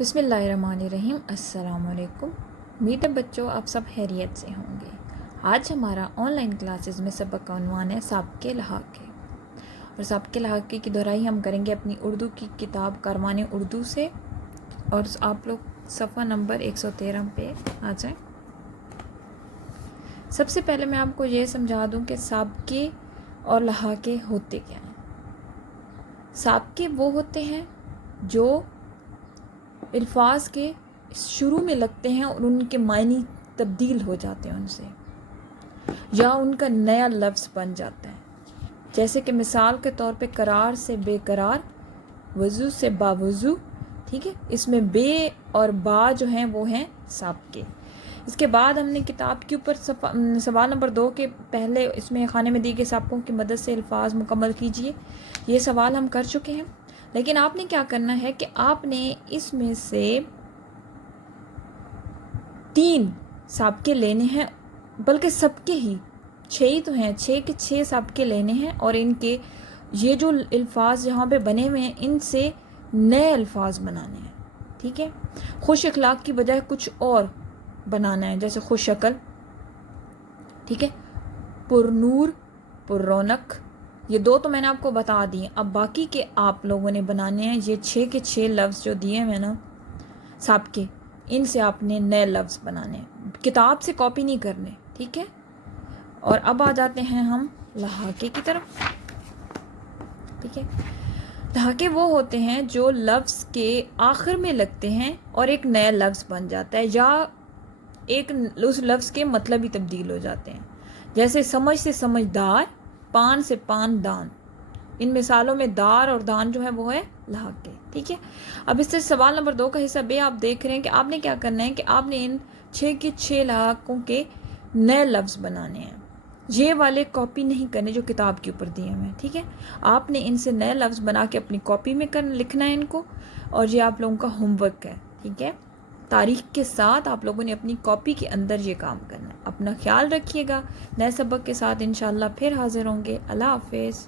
बिस्मिल्लाहिर्रहमानिर्रहीम। अस्सलाम वालेकुम। उम्मीद है बच्चों आप सब खैरियत से होंगे। आज हमारा ऑनलाइन क्लासेस में सबक का उन्वान है साबिक़े लहाके। और साबिक़े लहाके की दोहराई हम करेंगे अपनी उर्दू की किताब कारवाने उर्दू से। और आप लोग सफ़ा नंबर 113 पे आ जाएं। सबसे पहले मैं आपको ये समझा दूं कि साबिक़े और लहाके होते क्या हैं। साबिक़े वो होते हैं जो अल्फाज के शुरू में लगते हैं और उनके मायने तब्दील हो जाते हैं उनसे, या उनका नया लफ्ज़ बन जाता है। जैसे कि मिसाल के तौर पे करार से बेकरार, वज़ू से बावज़ू। ठीक है, इसमें बे और बा जो हैं वो हैं साबिक़े। इसके बाद हमने किताब के ऊपर सवाल नंबर 2 के पहले इसमें खाने में दी गई साबिक़ों की मदद से अल्फाज मुकम्मल कीजिए, ये सवाल हम कर चुके हैं। लेकिन आपने क्या करना है कि आपने इसमें से 3 साबिक़े लेने हैं, बल्कि सबके ही 6 ही तो हैं, 6 के 6 साबिक़े लेने हैं। और इनके ये जो अल्फाज यहाँ पे बने हुए हैं इनसे नए अल्फाज बनाने हैं। ठीक है, खुश अखलाक की बजाय कुछ और बनाना है, जैसे खुश शक्ल। ठीक है, पुरनूर, पुररौनक, ये 2 तो मैंने आपको बता दिए। अब बाकी के आप लोगों ने बनाने हैं। ये 6 के 6 लफ्ज़ जो दिए हैं ना साबिक़े, इनसे आपने नए लफ्ज़ बनाने हैं, किताब से कॉपी नहीं करने। ठीक है, और अब आ जाते हैं हम लहाके की तरफ। ठीक है, लहाके वो होते हैं जो लफ्ज़ के आखिर में लगते हैं और एक नया लफ्ज़ बन जाता है, या एक उस लफ्ज़ के मतलब ही तब्दील हो जाते हैं। जैसे समझ से समझदार, पान से पानदान। इन मिसालों में दार और दान जो है वो है लहाके। ठीक है, अब इससे सवाल नंबर 2 का हिस्सा बे आप देख रहे हैं कि आपने क्या करना है कि आपने इन 6 के 6 लहाकों के नए लफ्ज़ बनाने हैं। ये वाले कॉपी नहीं करने जो किताब के ऊपर दिए हुए हैं। ठीक है, आपने इनसे नए लफ्ज़ बना के अपनी कॉपी में लिखना है इनको, और ये आप लोगों का होमवर्क है। ठीक है, तारीख के साथ आप लोगों ने अपनी कॉपी के अंदर ये काम करना है। अपना ख्याल रखिएगा। नए सबक के साथ इंशाल्लाह फिर हाज़िर होंगे। अल्लाह हाफ़िज़।